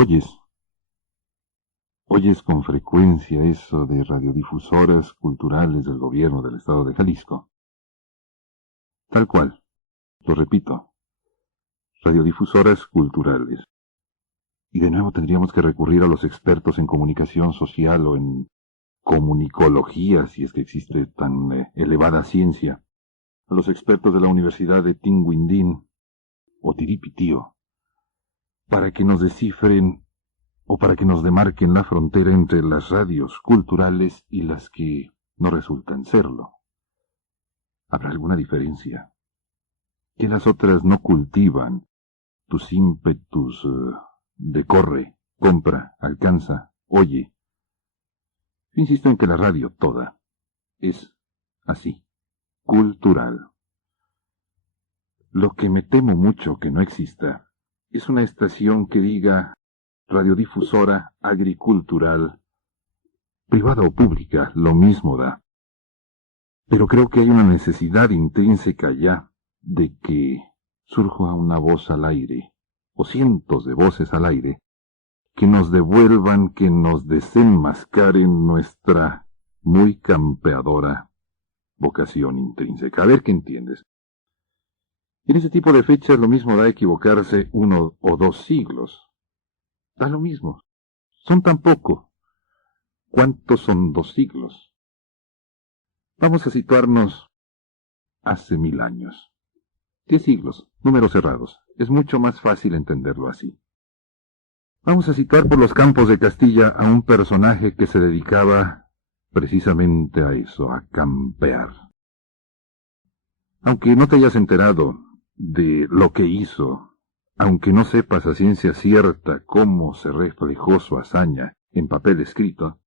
Oyes, oyes con frecuencia eso de radiodifusoras culturales del gobierno del estado de Jalisco. Tal cual, lo repito, radiodifusoras culturales. Y de nuevo tendríamos que recurrir a los expertos en comunicación social o en comunicología, si es que existe tan elevada ciencia, a los expertos de la Universidad de Tinguindín o Tiripitío, para que nos descifren o para que nos demarquen la frontera entre las radios culturales y las que no resultan serlo. ¿Habrá alguna diferencia? ¿Que las otras no cultivan tus ímpetus de corre, compra, alcanza, oye? Yo insisto en que la radio toda es así, cultural. Lo que me temo mucho que no exista es una estación que diga radiodifusora agricultural, privada o pública, lo mismo da. Pero creo que hay una necesidad intrínseca ya de que surja una voz al aire, o cientos de voces al aire, que nos devuelvan, que nos desenmascaren nuestra muy campeadora vocación intrínseca. A ver qué entiendes. En ese tipo de fechas lo mismo da equivocarse 1 o 2 siglos. Da lo mismo. Son tan poco. ¿Cuántos son 2 siglos? Vamos a situarnos hace 1000 años. 10 siglos, números cerrados. Es mucho más fácil entenderlo así. Vamos a situar por los campos de Castilla a un personaje que se dedicaba precisamente a eso, a campear. Aunque no te hayas enterado de lo que hizo, aunque no sepas a ciencia cierta cómo se reflejó su hazaña en papel escrito,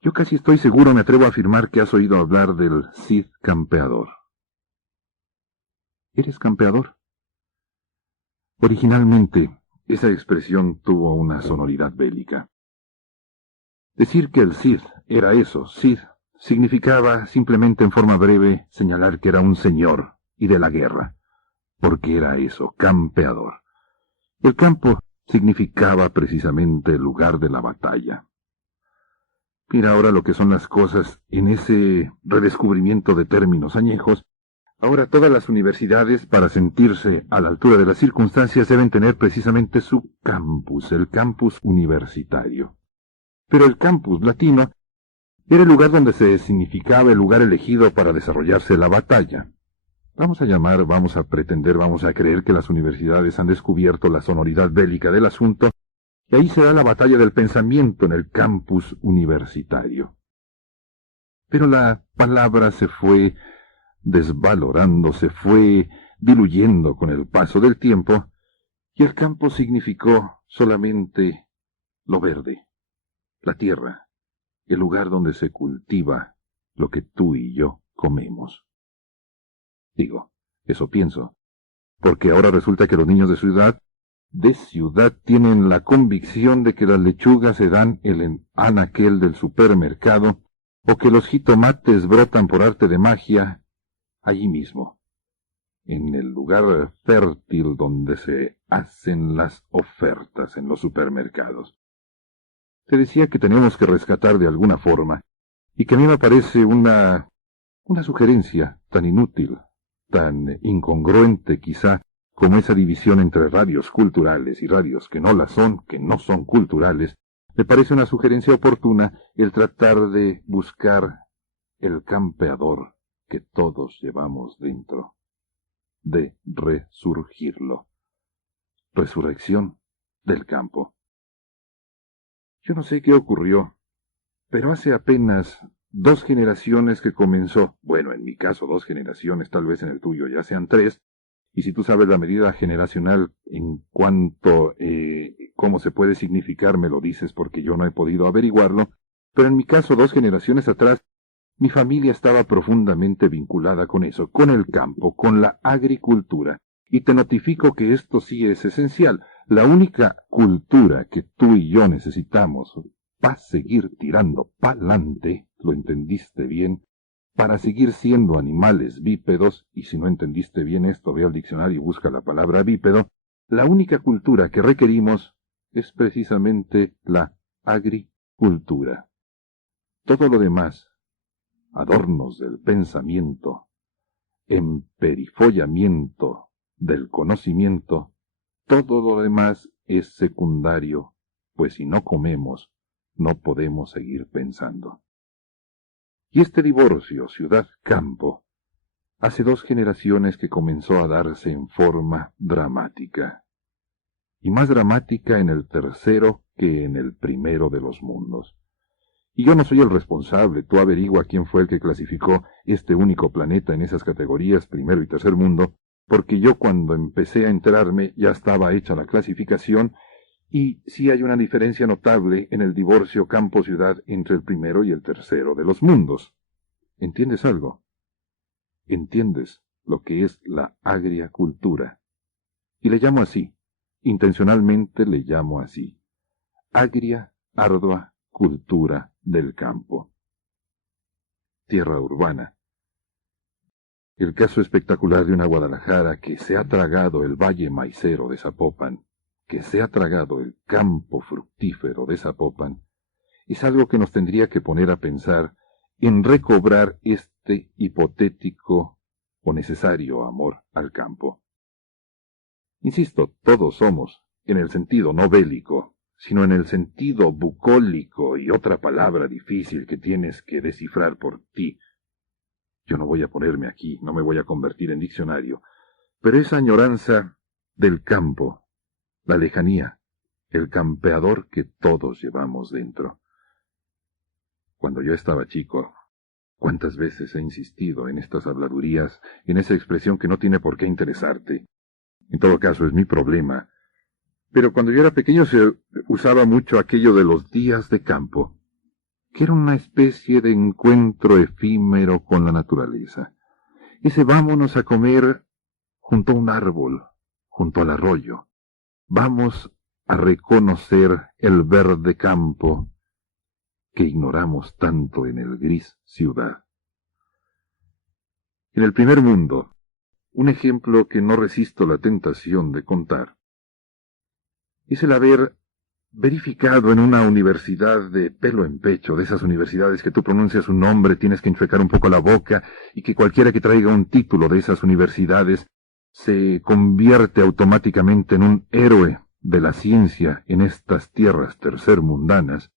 yo casi estoy seguro, me atrevo a afirmar que has oído hablar del Cid campeador. ¿Eres campeador? Originalmente, esa expresión tuvo una sonoridad bélica. Decir que el Cid era eso, Cid, significaba simplemente en forma breve señalar que era un señor y de la guerra, porque era eso, campeador. El campo significaba precisamente el lugar de la batalla. Mira ahora lo que son las cosas en ese redescubrimiento de términos añejos. Ahora todas las universidades, para sentirse a la altura de las circunstancias, deben tener precisamente su campus, el campus universitario. Pero el campus latino era el lugar donde se significaba el lugar elegido para desarrollarse la batalla. Vamos a llamar, vamos a pretender, vamos a creer que las universidades han descubierto la sonoridad bélica del asunto, y ahí se da la batalla del pensamiento en el campus universitario. Pero la palabra se fue desvalorando, se fue diluyendo con el paso del tiempo, y el campo significó solamente lo verde, la tierra, el lugar donde se cultiva lo que tú y yo comemos. Digo, eso pienso, porque ahora resulta que los niños de ciudad tienen la convicción de que las lechugas se dan el anaquel del supermercado, o que los jitomates brotan por arte de magia allí mismo, en el lugar fértil donde se hacen las ofertas en los supermercados. Te decía que tenemos que rescatar de alguna forma, y que a mí me parece una sugerencia tan inútil, tan incongruente quizá, como esa división entre radios culturales y radios que no no son culturales. Me parece una sugerencia oportuna el tratar de buscar el campeador que todos llevamos dentro, de resurgirlo. Resurrección del campo. Yo no sé qué ocurrió, pero hace apenas 2 generaciones que comenzó, bueno, en mi caso 2 generaciones, tal vez en el tuyo ya sean 3, y si tú sabes la medida generacional en cuanto cómo se puede significar, me lo dices porque yo no he podido averiguarlo, pero en mi caso 2 generaciones atrás, mi familia estaba profundamente vinculada con eso, con el campo, con la agricultura, y te notifico que esto sí es esencial. La única cultura que tú y yo necesitamos para seguir tirando pa'lante, ¿lo entendiste bien?, para seguir siendo animales bípedos, y si no entendiste bien esto, ve al diccionario y busca la palabra bípedo, la única cultura que requerimos es precisamente la agricultura. Todo lo demás, adornos del pensamiento, emperifollamiento del conocimiento, todo lo demás es secundario, pues si no comemos, no podemos seguir pensando. Y este divorcio ciudad-campo hace 2 generaciones que comenzó a darse en forma dramática, y más dramática en el tercero que en el primero de los mundos. Y yo no soy el responsable, tú averigua quién fue el que clasificó este único planeta en esas categorías, primero y tercer mundo, porque yo cuando empecé a enterarme ya estaba hecha la clasificación, y sí hay una diferencia notable en el divorcio campo-ciudad entre el primero y el tercero de los mundos. ¿Entiendes algo? ¿Entiendes lo que es la agricultura? Y le llamo así, intencionalmente le llamo así, agria, ardua, cultura del campo. Tierra urbana. El caso espectacular de una Guadalajara que se ha tragado el valle maicero de Zapopan, que se ha tragado el campo fructífero de Zapopan, es algo que nos tendría que poner a pensar en recobrar este hipotético o necesario amor al campo. Insisto, todos somos, en el sentido no bélico, sino en el sentido bucólico y otra palabra difícil que tienes que descifrar por ti. Yo no voy a ponerme aquí, no me voy a convertir en diccionario, pero esa añoranza del campo, la lejanía, el campeador que todos llevamos dentro. Cuando yo estaba chico, ¿cuántas veces he insistido en estas habladurías, en esa expresión que no tiene por qué interesarte? En todo caso es mi problema. Pero cuando yo era pequeño se usaba mucho aquello de los días de campo, que era una especie de encuentro efímero con la naturaleza. Ese vámonos a comer junto a un árbol, junto al arroyo. Vamos a reconocer el verde campo que ignoramos tanto en el gris ciudad. En el primer mundo, un ejemplo que no resisto la tentación de contar, es el haber verificado en una universidad de pelo en pecho, de esas universidades que tú pronuncias un nombre, tienes que enchuecar un poco la boca, y que cualquiera que traiga un título de esas universidades se convierte automáticamente en un héroe de la ciencia en estas tierras tercermundanas.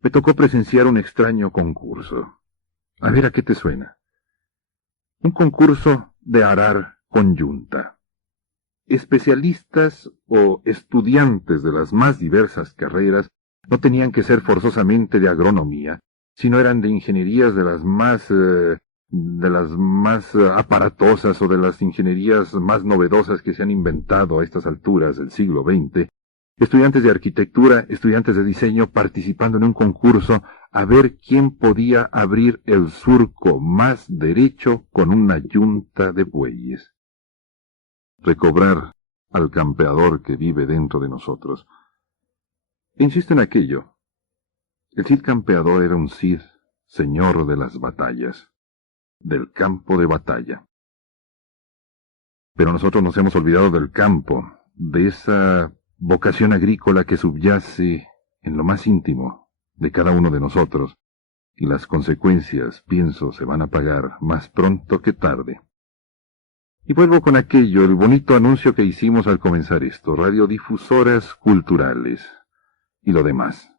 Me tocó presenciar un extraño concurso. A ver a qué te suena. Un concurso de arar con yunta. Especialistas o estudiantes de las más diversas carreras no tenían que ser forzosamente de agronomía, sino eran de ingenierías de las más aparatosas o de las ingenierías más novedosas que se han inventado a estas alturas del siglo XX. Estudiantes de arquitectura, estudiantes de diseño participando en un concurso a ver quién podía abrir el surco más derecho con una yunta de bueyes. Recobrar al campeador que vive dentro de nosotros. Insisto en aquello. El Cid campeador era un Cid, señor de las batallas, del campo de batalla. Pero nosotros nos hemos olvidado del campo, de esa vocación agrícola que subyace en lo más íntimo de cada uno de nosotros, y las consecuencias, pienso, se van a pagar más pronto que tarde. Y vuelvo con aquello, el bonito anuncio que hicimos al comenzar esto, radiodifusoras culturales y lo demás,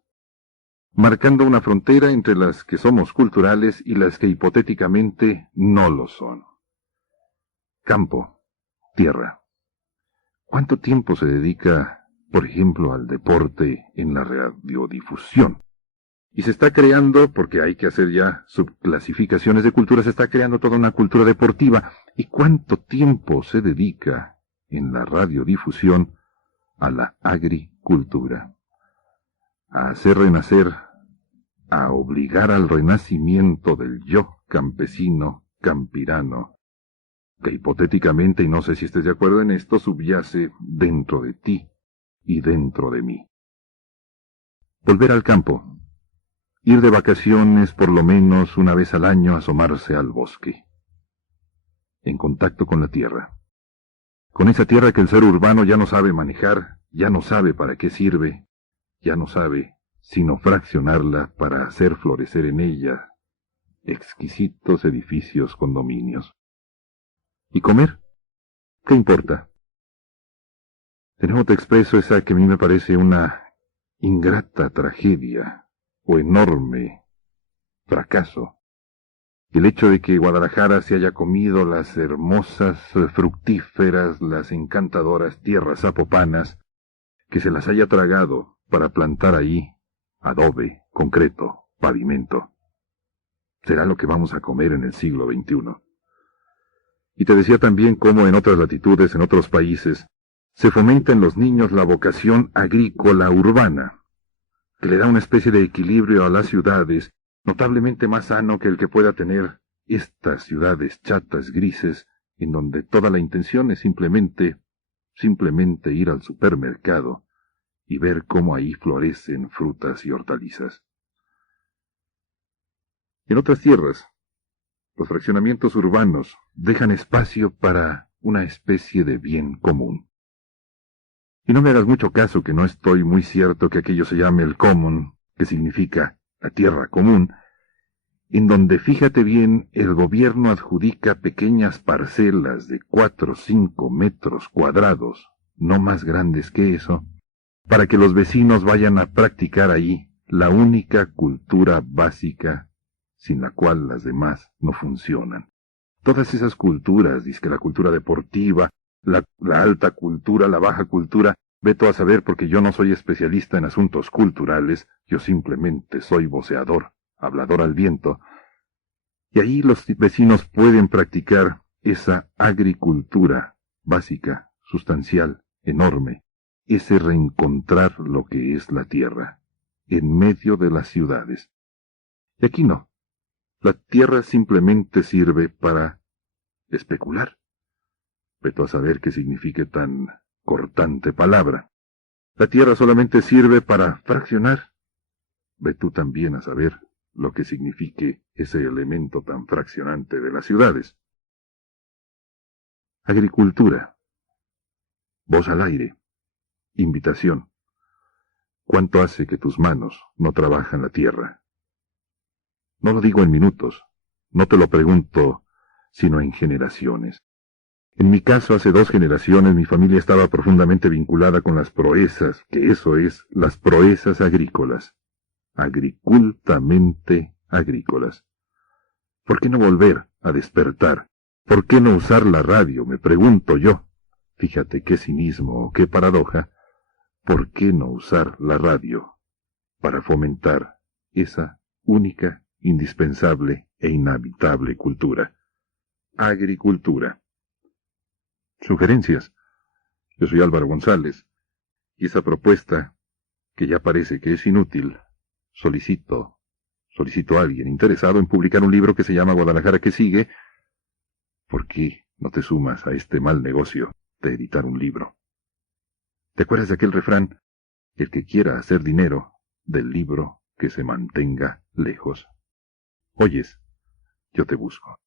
marcando una frontera entre las que somos culturales y las que hipotéticamente no lo son. Campo, tierra. ¿Cuánto tiempo se dedica, por ejemplo, al deporte en la radiodifusión? Y se está creando, porque hay que hacer ya subclasificaciones de cultura, se está creando toda una cultura deportiva. ¿Y cuánto tiempo se dedica en la radiodifusión a la agricultura? A hacer renacer, a obligar al renacimiento del yo campesino, campirano, que hipotéticamente, y no sé si estés de acuerdo en esto, subyace dentro de ti y dentro de mí. Volver al campo. Ir de vacaciones por lo menos una vez al año, asomarse al bosque. En contacto con la tierra. Con esa tierra que el ser urbano ya no sabe manejar ya no sabe para qué sirve, ya no sabe sino fraccionarla para hacer florecer en ella exquisitos edificios condominios. ¿Y comer? ¿Qué importa? De nuevo te expreso esa que a mí me parece una ingrata tragedia o enorme fracaso. El hecho de que Guadalajara se haya comido las hermosas, fructíferas, las encantadoras tierras zapopanas, que se las haya tragado para plantar ahí adobe, concreto, pavimento. Será lo que vamos a comer en el siglo XXI. Y te decía también cómo en otras latitudes, en otros países, se fomenta en los niños la vocación agrícola urbana, que le da una especie de equilibrio a las ciudades, notablemente más sano que el que pueda tener estas ciudades chatas, grises, en donde toda la intención es simplemente ir al supermercado y ver cómo ahí florecen frutas y hortalizas. En otras tierras, los fraccionamientos urbanos dejan espacio para una especie de bien común. Y no me hagas mucho caso que no estoy muy cierto que aquello se llame el common, que significa la tierra común, en donde, fíjate bien, el gobierno adjudica pequeñas parcelas de 4 o 5 metros cuadrados, no más grandes que eso, para que los vecinos vayan a practicar ahí la única cultura básica sin la cual las demás no funcionan. Todas esas culturas, dizque la cultura deportiva, la alta cultura, la baja cultura, ve tú a saber porque yo no soy especialista en asuntos culturales, yo simplemente soy voceador, hablador al viento, y ahí los vecinos pueden practicar esa agricultura básica, sustancial, enorme, ese reencontrar lo que es la tierra, en medio de las ciudades. Y aquí no. La tierra simplemente sirve para especular. Ve tú a saber qué signifique tan cortante palabra. La tierra solamente sirve para fraccionar. Ve tú también a saber lo que signifique ese elemento tan fraccionante de las ciudades. Agricultura. Voz al aire. Invitación. ¿Cuánto hace que tus manos no trabajan la tierra? No lo digo en minutos, no te lo pregunto, sino en generaciones. En mi caso, hace 2 generaciones, mi familia estaba profundamente vinculada con las proezas, que eso es, las proezas agrícolas. Agricultamente agrícolas. ¿Por qué no volver a despertar? ¿Por qué no usar la radio? Me pregunto yo. Fíjate qué cinismo, qué paradoja. ¿Por qué no usar la radio para fomentar esa única, indispensable e inhabitable cultura? Agricultura. Sugerencias. Yo soy Álvaro González, y esa propuesta, que ya parece que es inútil, solicito a alguien interesado en publicar un libro que se llama Guadalajara que sigue. ¿Por qué no te sumas a este mal negocio de editar un libro? ¿Te acuerdas de aquel refrán? El que quiera hacer dinero, del libro que se mantenga lejos. Oyes, yo te busco.